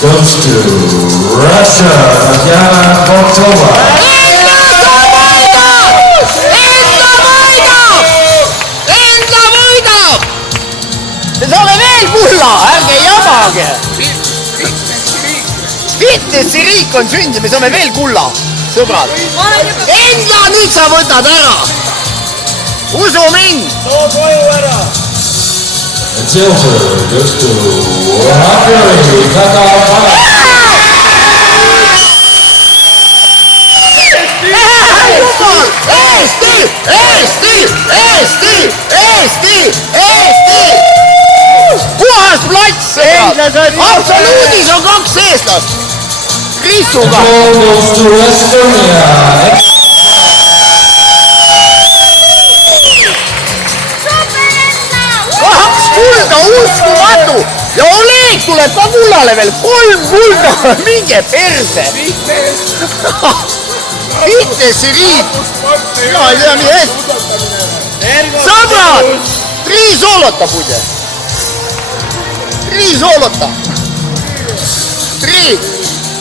goes to Russia, Tatjana Volkova. Me saame veel kulla, ärge jamage. Fitnessi riik on sünd ja me saame veel kulla, sõbrad. Enda nüüd sa võtad ära. Usu mind. Too koju ära. And silver goes to Hungary, Kata. Eesti! Puhas plats! Absoluudis on 2 eestlast! Krissuga! Goes to Estonia. 2 kulda, uskumatu! Ja Oleg tuleb ka kullale veel 3 kulda! Minge perse! Fitnessi riik! Mina ei tea nii eest! Sõbrad! 3 soolota muide! 3 soolota! 3!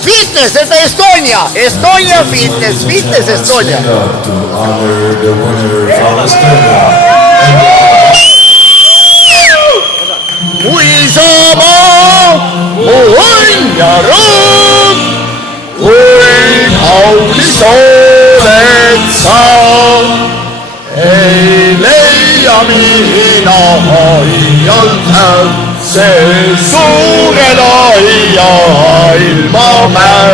Fitness, это Estonia! Estonia fitness! Fitness Estonia! To honor the winner from Estonia. Kui sama mu õnn ja rõõm, kui kaunis oled sa, ei leia mina aialt see suure laia ilmamäe,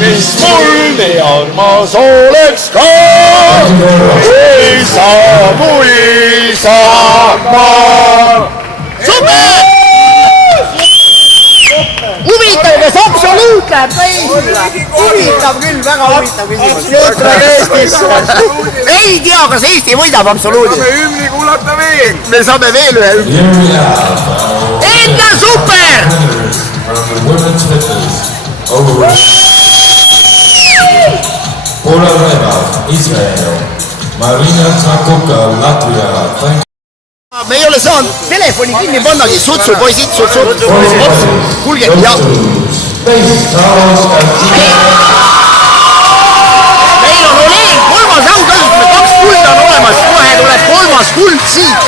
mis mul nii armas oleks ka, kui sa mu isamaa. Super! Huvitav, kas absoluut läheb täisile? Huvitav küll, väga huvitav küsimus. Ei tea, kas Eesti võidab absoluudis. Saame hümni kuulata veel. Me saame veel ühe hümni. Enda super! Pola Reba, Israel, Marina Trakuka, Latvia. Me ei ole saanud telefoni kinni pannagi, sutsu poisid, sutsu. Kulge, jah. Meil on Oleg 3. autasutusme, 2 kulda on olemas, kohe tuleb 3. kuld siit.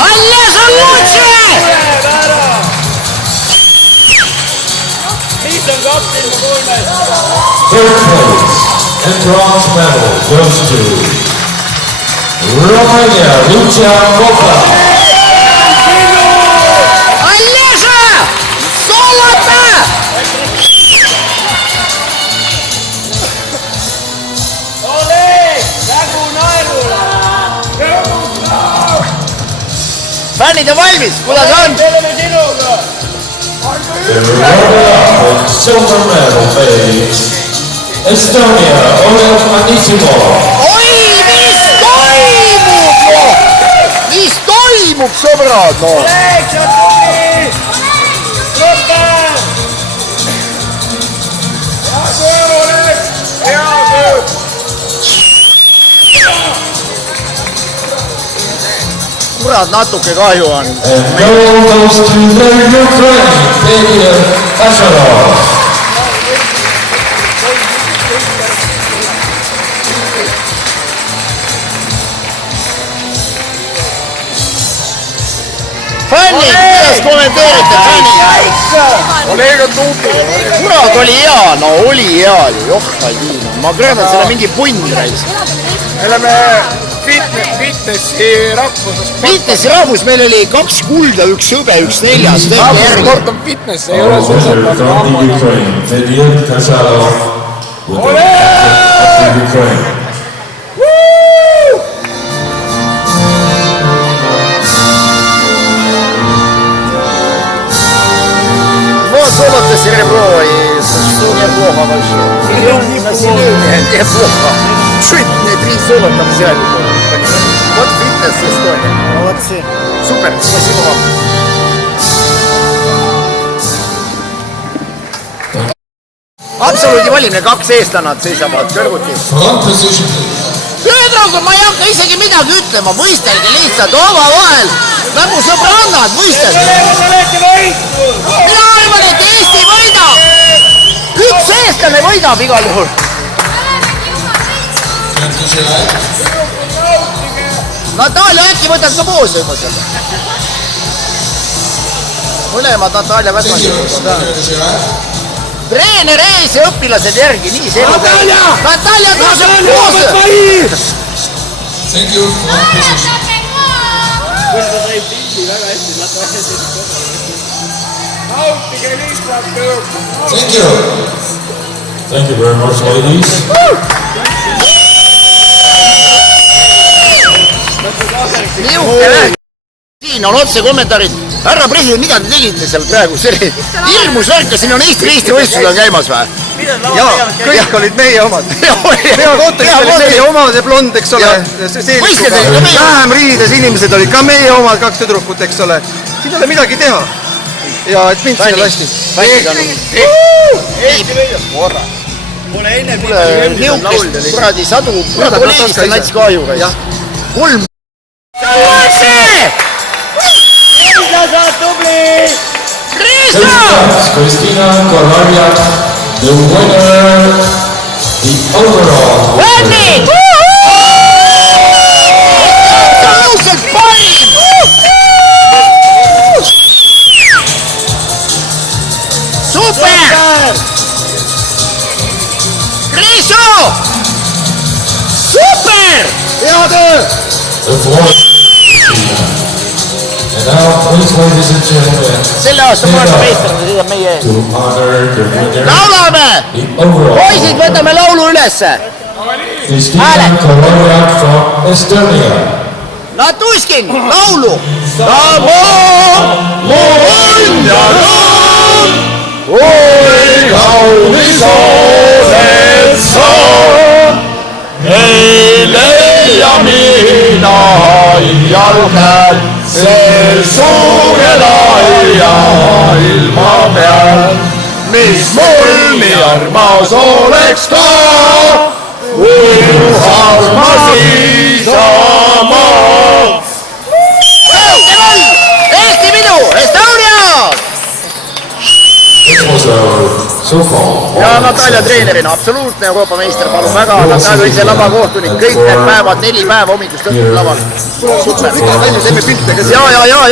Alles on lutse! Mis on 2 ilma 3? Third place and bronze medal goes to Romania, Lucia Volkova. Алеша! Золото! Oleg, nägu naerule! Fännid on valmis, kuidas on? Teeme sinuga! The silver medal fades Estonia, Oleg Anisimov. Oi, mis toimub, sõbrad, no? Oleg, sa oled tubli! Super! Hea töö, Oleg! Hea töö! Kurat, natuke kahju on. And gold goes to the Ukraine, Fedor Asharov. Fännid, kuidas kommenteerite, fännid? Oleg on tubli! Kurat, oli hea, no oli hea ju, johvaldiin. Ma kõrvan selle mingi punn reis. Me oleme fitnessi rahvuses. Fitnessi rahvus, meil oli 2 kulda, 1 hõbe, 1 neljas. Sport on fitness, ei ole Our winner suusatamine. from the Ukraine, Fedor Asharov with the of the Ukraine. Золото, серебро, и что неплохо вообще. Население неплохо. Чуть не 3 золота взяли. Вот фитнес Эстония. Молодцы. Супер, спасибо вам. Absoluudi valimine, 2 eestlannad seisavad kõrvuti. Töödraugud, ma ei hakka isegi midagi ütlema, võistelge lihtsalt omavahel nagu sõbrannad, võistelge. Mina arvan, et Eesti võidab igal juhul. Natalja, äkki võtad ka poosi juba seal? Mõlemad Natalja väga. Treener ees ja õpilased järgi, nii see. Natalja tõuseb poosi! Thank you for position. nautige lihtsalt tõuku. Thank you. Thank you very much, ladies. Niuke siin on otse kommentaarid. Härra president, mida te tegite seal praegu? See oli hirmus värk, siin on Eesti võistlused on käimas või? Jaa, kõik olid meie omad. Peakontoris olid meie omad ja blond, eks ole. Vähem riides inimesed olid ka meie omad, 2 tüdrukut, eks ole. Siin ei ole midagi teha. Ja et mind sinna lasti. Eesti võidab korra. Pole enne niukest kuradi sadu kolleegist on näiteks kahju. 3. Kristina Kolarjak, the winner, the overall. Super! Kriso! Super! Hea töö! The fourth. And now, please, ladies and gentlemen, Selle aasta maailmameister sõidab meie ees. to honor the winner, Laulame! the overall. Poisid, võtame laulu ülesse. Kristina Kolarjak from Estonia. Natuskin, laulu! Oi kaunis oled sa, ei leia mina iial käed, see suure laia ilma peal, mis mul nii armas oleks ka, kui armas Isamaa. Eesti pidu, Estonia! This was so far. Ja Natalja treenerina, absoluutne Euroopa meister, palun väga, Natalja ise labakohtunik, kõik need päevad, 4 päeva hommikust õhtut laval. Super. Teeme pilte ka siin. Ja.